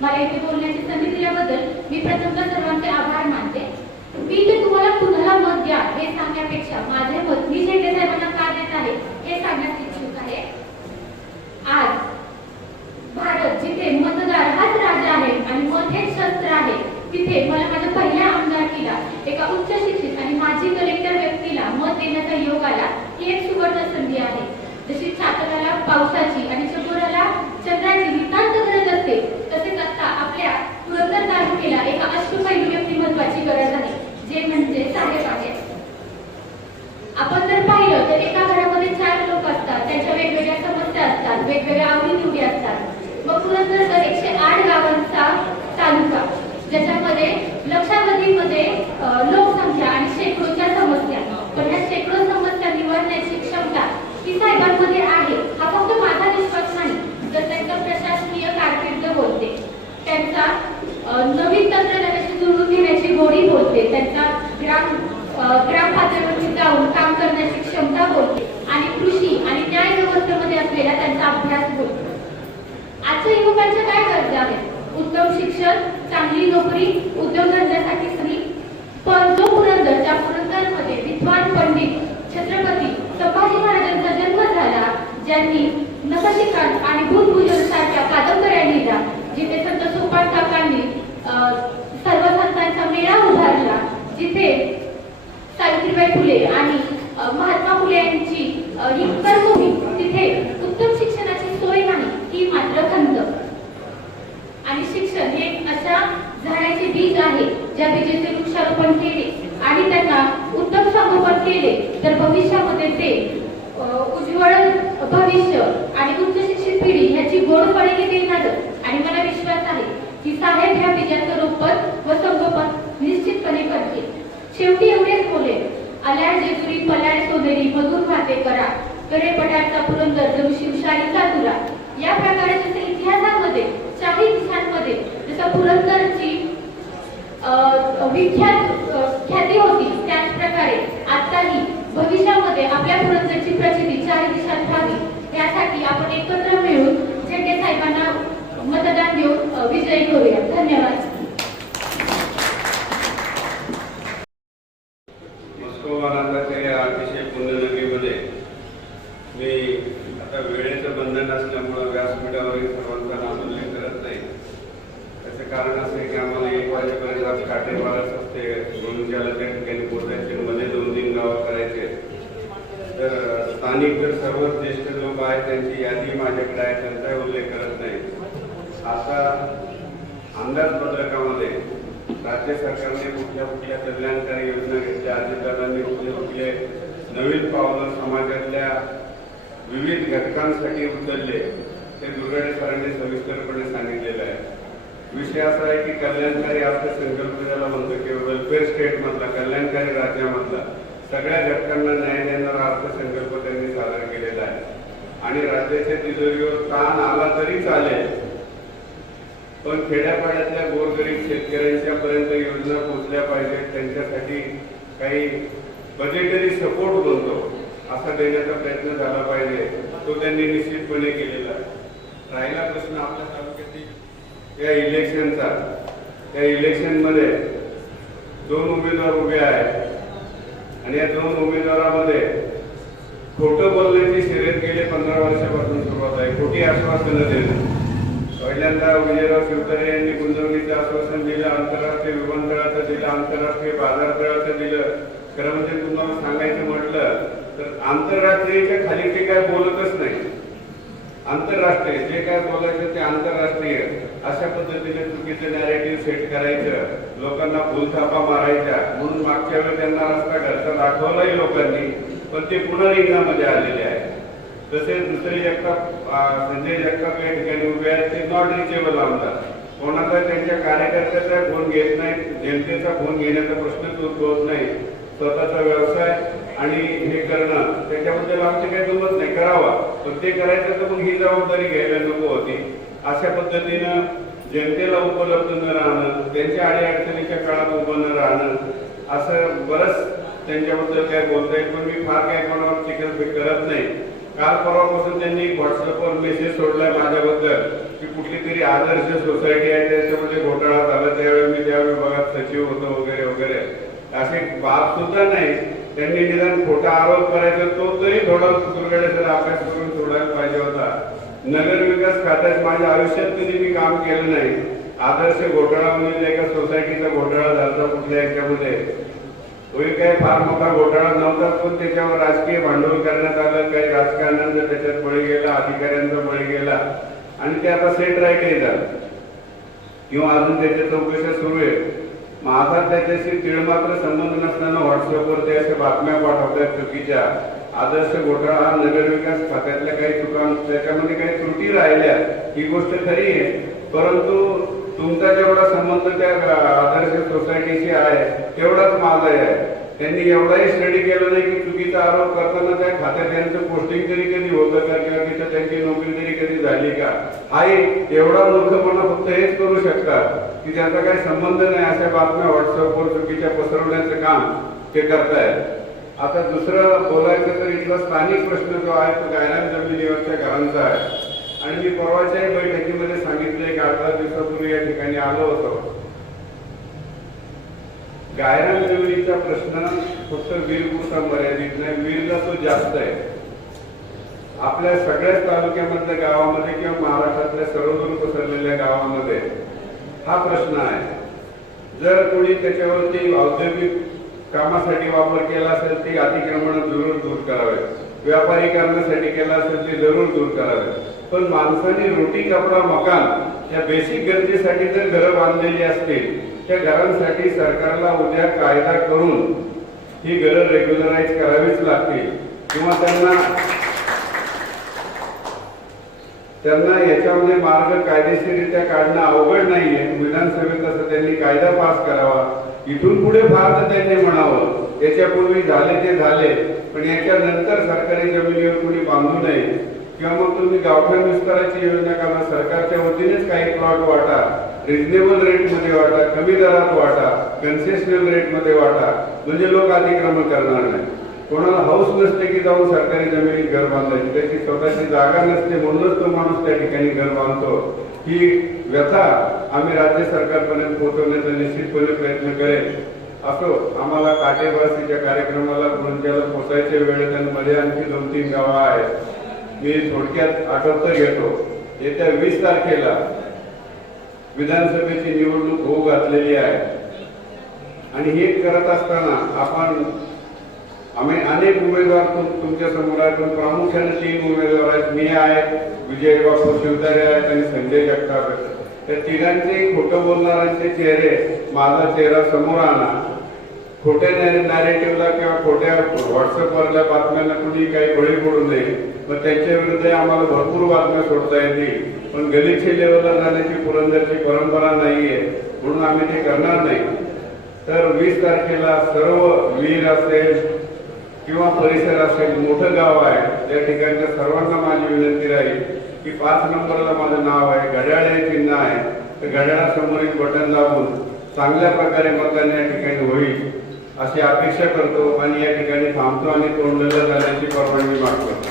मला इथे बोलण्याची संधी दिल्याबद्दल मी प्रथमतः सर्वांचे आभार मानते. मी ते तुम्हाला कुणाला मत द्या हे सांगण्यापेक्षा माझे मत मी शेंडे साहेबांना का देत आहे हे सांगण्यास इच्छुक आहे. आज भारत जिथे मतदार हाच राजा आहे आणि मत हेच शस्त्र आहे तिथे मला माझ्या पहिल्या आमदारकीला एका उच्च शिक्षित आणि माजी कलेक्टर व्यक्तीला मत देण्याचा योग आला ही एक सुवर्ण संधी आहे. जशी छात्राला पावसाची आणि चकोराला चंद्राची नितांत गरज असते तसेच आता आपल्या पुरंदर तालुक्याला एका अष्टपैलू व्यक्तिमत्वाची गरज आहे जे म्हणजे साहेब आहेत आपण जर पाहिलं तर एका घरामध्ये चार लोक असतात त्यांच्या वेगवेगळ्या समस्या असतात वेगवेगळ्या आवडीनिवडी असतात. मग पुरंदर तर एकशे आठ गावांचा तालुका ज्याच्या लक्षावधीमध्ये अं, लोकसंख्या आणि शेकडोच्या समस्या पण ह्या शेकडो समस्या निवडण्याची क्षमता ही साहेबांमध्ये आहे हा फक्त माझा विश्वास नाही तर त्यांचा प्रशासकीय कारकीर्द बोलते त्यांचा अं, नवीन तंत्रज्ञानाशी जुळवून घेण्याची गोडी बोलते त्यांचा ग्राम अं, ग्राम पातळीवरती जाऊन काम करण्याची क्षमता बोलते आणि कृषी आणि न्याय व्यवस्थेमध्ये असलेला त्यांचा अभ्यास बोलतो आजच्या युवकांच्या काय गरजा आहेत उत्तम शिक्षण चांगली नोकरी उद्योगधंद्यासाठी स्त्री पण जो पुरंदर ज्या पुरंदरमध्ये विद्वान पंडित छत्रपती संभाजी महाराजांचा जन्म झाला ज्यांनी नखशिकांत आणि भूतभूजन सारख्या कादंबऱ्या लिहिल्या जिथे संत सोपान काकांनी अं, सर्व संतांचा मेळा उभारला जिथे सावित्रीबाई फुले आणि महात्मा फुले यांची ही कर्मभूमी तिथे उत्तम शिक्षणाची सोय नाही ही मात्र खंत आणि शिक्षण हे एक अशा झाडाचे बीज आहे. ज्या बीजेचे वृक्षारोपण केले आणि त्यांना उत्तम संगोपन केले तर भविष्यामध्ये ते उज्ज्वल भविष्य आणि उच्च शिक्षित पिढी ह्याची गोड फळे देणार. आणि मला विश्वास आहे की साहेब ह्या बीजाचं रोपण व संगोपन निश्चितपणे करतील. शेवटी एवढेच बोले आल्याड जेजुरी पल्याड सोनेरी मधून वाते करा. करे पठारचा पुरंदर जणू शिवशाहीचा तुला या प्रकारे जसे इतिहासामध्ये शाही दिशांमध्ये जसं पुरंदरची विख्यात ख्याती होती त्याच प्रकारे आताही भविष्यामध्ये आपल्या पुरंदरची प्रचिती चार दिशात व्हावी. त्यासाठी आपण एकत्र मिळून झेंडे साहेबांना मतदान देऊन विजयी करूया धन्यवाद. अतिशय मी आता वेळेचं बंधन असल्यामुळं व्यासपीठावरील सर्वांचा नामोल्लेख करत नाही. त्याचं कारण असं आहे की आम्हाला एक वाजेपर्यंत असते म्हणून ज्याला त्या ठिकाणी पोचायचे मध्ये दोन तीन गावात करायचे. तर स्थानिक जर सर्व ज्येष्ठ लोक आहेत त्यांची यादी माझ्याकडे आहे त्यांचाही उल्लेख करत नाही. आता अंदाजपत्रकामध्ये राज्य सरकारने कुठल्या कुठल्या कल्याणकारी योजना घेतल्या अजितदादांनी कुठले कुठले नवीन पावलं समाजातल्या विविध घटकांसाठी उचलले ते दुर्गाडे सरांनी सविस्तरपणे सांगितलेलं आहे. विषय असा आहे की कल्याणकारी अर्थसंकल्पनेला म्हणतो किंवा वेलफेअर स्टेटमधला कल्याणकारी राज्यामधला सगळ्या घटकांना न्याय देणारा अर्थसंकल्प त्यांनी सादर केलेला आहे. आणि राज्याच्या तिजोरीवर ताण आला तरी चालेल. पण खेड्यापाड्यातल्या गोरगरीब शेतकऱ्यांच्या पर्यंत योजना पोहोचल्या पाहिजेत त्यांच्यासाठी काही बजेटरी सपोर्ट बनतो असा देण्याचा प्रयत्न झाला पाहिजे तो त्यांनी निश्चितपणे केलेला आहे. राहिला प्रश्न आपल्या या इलेक्शनचा या इलेक्शनमध्ये दोन उमेदवार उभे आहेत. आणि या दोन उमेदवारामध्ये खोटं बोलण्याची शर्यत गेले पंधरा वर्षापासून सुरुवात आहे. खोटी आश्वासनं देणं पहिल्यांदा विजयराव शिवतारे यांनी गुंतवणुकीचं आश्वासन दिलं आंतरराष्ट्रीय विमानतळाचं दिलं आंतरराष्ट्रीय बाजारतळाचं दिलं. खरं म्हणजे तुम्हाला सांगायचं म्हटलं तर आंतरराष्ट्रीयच्या खाली ते काय बोलतच नाही. आंतरराष्ट्रीय जे काय बोलायचं ते आंतरराष्ट्रीय. अशा पद्धतीने चुकीचं नॅरेटिव्ह सेट करायचं लोकांना फुलथापा मारायच्या म्हणून मागच्या वेळी त्यांना रस्ता घरचा दाखवलाही लोकांनी पण ते पुन्हा रिंगणामध्ये आलेले आहे तसेच दुसरे जगताप संजय जगताप या ठिकाणी उभे आहेत ते नॉट रिचेबल आमदार. कोणाचा त्यांच्या कार्यकर्त्याचा फोन घेत नाही जनतेचा फोन घेण्याचा प्रश्नच उद्भवत नाही. स्वतःचा व्यवसाय आणि हे करणं त्याच्याबद्दल आमचे काही जमत नाही. करावा. पण ते करायचं तर मग ही जबाबदारी घ्यायला नको होती. अशा पद्धतीनं जनतेला उपलब्ध न राहणं त्यांच्या अडीअडचणीच्या काळात उभं न राहणं असं बरंच त्यांच्याबद्दल काय बोलता येईल पण मी फार काय कोणावर चिकन करत नाही. काल परवापासून त्यांनी व्हॉट्सअपवर मेसेज सोडलाय माझ्याबद्दल की कुठली तरी आदर्श सोसायटी आहे त्याच्यामध्ये घोटाळा झाला. त्यावेळी मी त्या विभागात सचिव होतो वगैरे वगैरे. असे बाब सुद्धा नाही त्यांनी निदान खोटा आरोप करायचा तो तरी थोडा दुर्गडे सर अभ्यास करून सोडायला पाहिजे होता. नगर विकास खात्यात माझ्या आयुष्यात कधी मी काम केलं नाही. आदर्श घोटाळा म्हणजे एका सोसायटीचा घोटाळा झाला कुठल्या याच्यामध्ये? होईल काय फार मोठा घोटाळा नव्हता पण त्याच्यावर राजकीय भांडवल करण्यात आलं काही राजकारण्यांचा त्याच्यात बळी गेला अधिकाऱ्यांचा बळी गेला. आणि ते आता सेट राईट झालं किंवा अजून त्याच्या चौकशा सुरू आहेत. माझा त्याच्याशी तिळमात्र संबंध नसताना व्हॉट्सअपवर ते अशा बातम्या पाठवतात चुकीच्या. आदर्श घोटाळा नगरविकास खात्यातल्या काही चुका त्याच्यामध्ये काही त्रुटी राहिल्या ही गोष्ट खरी आहे. परंतु तुमचा जेवढा संबंध त्या आदर्श सोसायटीशी आहे तेवढाच माझा आहे. त्यांनी एवढाही स्टडी केला नाही की चुकीचा आरोप करताना त्या खात्यात त्यांचं पोस्टिंग तरी कधी होतं का? किंवा तिथं त्यांची नोकरी तरी कधी झाली का? हाही एवढा मूर्खपणा फक्त हेच करू शकतात की त्यांचा काही संबंध नाही अशा बातम्या व्हॉट्सअपवर चुकीच्या पसरवण्याचं काम ते करतायत. आता दुसरं बोलायचं तर इथला स्थानिक प्रश्न जो आहे तो गायरान जमिनीवरच्या घरांचा आहे. आणि मी परवाच्याही बैठकीमध्ये सांगितलंय की अठरा दिवसापूर्वी या ठिकाणी आलो होतो. गायरान जमिनीचा प्रश्न फक्त वीरपुरता मर्यादित नाही वीरला तो जास्त आहे. आपल्या सगळ्याच तालुक्यामधल्या गावामध्ये किंवा महाराष्ट्रातल्या सर्वदूर पसरलेल्या गावामध्ये हा प्रश्न आहे. जर कोणी त्याच्यावरती औद्योगिक कामासाठी वापर केला असेल ते अतिक्रमण जरूर दूर करावे. व्यापारी करण्यासाठी केला असेल ते जरूर दूर करावे. पण माणसाने रोटी कपडा मकान या बेसिक गरजेसाठी जर घरं बांधलेली असतील त्या घरांसाठी सरकारला उद्या कायदा करून ही घरं रेग्युलराईज करावीच लागतील. किंवा त्यांना त्यांना याच्यामध्ये मार्ग कायदेशीररित्या काढणं अवघड नाहीये. विधानसभेत असं त्यांनी कायदा पास करावा. इथून पुढे फार तर त्यांनी म्हणावं. याच्यापूर्वी झाले ते झाले पण याच्या नंतर सरकारी जमिनीवर कोणी बांधू नये. किंवा मग तुम्ही गावठाण विस्ताराची योजना करा सरकारच्या वतीनेच काही प्लॉट वाटा रिजनेबल रेटमध्ये वाटा कमी दरात वाटा कन्सेशनल रेटमध्ये वाटा म्हणजे लोक अतिक्रमण करणार नाही. कोणाला हाऊस नसते की जाऊन सरकारी जमिनीत घर बांधायची त्याची स्वतःची जागा नसते म्हणूनच तो माणूस त्या ठिकाणी घर बांधतो. ही व्यथा आम्ही राज्य सरकारपर्यंत पोहोचवण्याचा निश्चितपणे प्रयत्न करेल असो आम्हाला काटेवासीच्या कार्यक्रमाला गुंजाला पोचायचे वेळेत आणि मध्ये आणखी दोन तीन गावं आहेत. मी थोडक्यात आठवतं घेतो. येत्या वीस तारखेला विधानसभेची निवडणूक होऊ घातलेली आहे. आणि हे करत असताना आपण आम्ही अनेक उमेदवार तुमच्यासमोर आहेत पण प्रामुख्याने तीन उमेदवार आहेत. मी आहे विजय बापू शिवतारे आहेत आणि संजय जगताप आहेत. त्या तिघांचे खोटं बोलणाऱ्यांचे चेहरे माझा चेहरा समोर आणा. खोट्या नॅरेटिव्हला किंवा खोट्या व्हॉट्सअपवरल्या बातम्यांना कुणी काही बळी पडू नये मग त्यांच्या विरुद्ध आम्हाला भरपूर बातम्या सोडता येतील. पण गलिच्छ लेवलला जाण्याची पुरंदरची परंपरा नाहीये म्हणून आम्ही ते करणार नाही. तर वीस तारखेला सर्व वीर असेल किंवा परिसर असेल मोठं गाव आहे त्या ठिकाणच्या सर्वांना माझी विनंती राहील की पाच नंबरला माझं नाव आहे घड्याळ हे चिन्ह आहे. तर घड्याळासमोर एक बटन दाबून चांगल्या प्रकारे मतदान या ठिकाणी होईल. अशी अपेक्षा करतो. आणि या ठिकाणी थांबतो आणि तोंडलेला जाण्याची परवानगी मागतो.